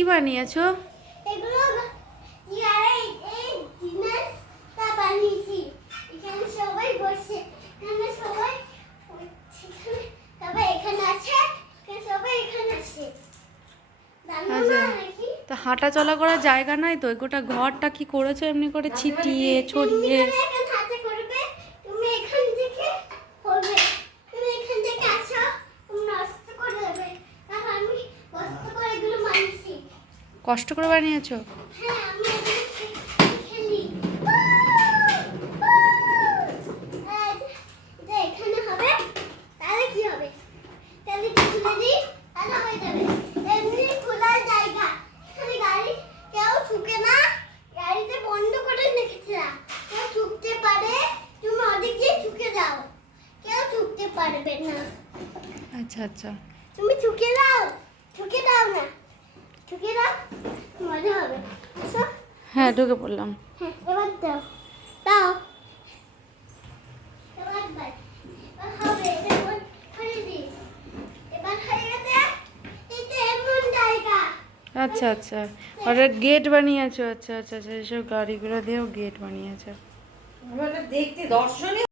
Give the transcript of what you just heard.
কি বানিয়েছো? এগুলো এই জিনিসটা বানিয়েছি। এখানে সবাই বসে, এখানে সবাই সবাই এখানে আছে, সবাই এখানে আছে। আচ্ছা, তা হাঁটা চলা করার জায়গা নাই তো? গোটা ঘরটা কি করেছো এমনি করে ছিটিয়ে ছড়িয়ে? তুমি এখান থেকে হবে, তুমি এখান থেকে আসো, তুমি নষ্ট করে দেবে। তারপর আমি কষ্ট করে এগুলো বানিয়েছি। কষ্ট করে বানিয়েছো? হ্যাঁ, আমি এগুলো খেলি। এটা এখানে হবে, তাহলে কি হবে? তাহলে তুলে দিই, তাহলে হয়ে যাবে। এমনি খোলা জায়গা, এখানে গাড়ি কেউ ঢুকে না, গাড়িতে বন্ধ করে রেখেছিলাম। কেউ ঢুকতে পারে, তুমি ওদিক দিয়ে ঢুকে যাও, কেউ ঢুকতে পারবে না। আচ্ছা আচ্ছা, তুমি ঢুকে দাও না, ঢুকে দাও, মজা হবে। আসো। হ্যাঁ ঢুকে পড়লাম। হ্যাঁ, এবার দাও দাও, এবার দাও, এবার হবে। এবার করে দিই, এবার হয়ে গেছে। এটা এমন জায়গা। আচ্ছা আচ্ছা, ওটা গেট বানিয়েছো? আচ্ছা আচ্ছা আচ্ছা, এইসব গাড়িগুলো দিয়েও গেট বানিয়েছো। দেখতে দর্শনীয়।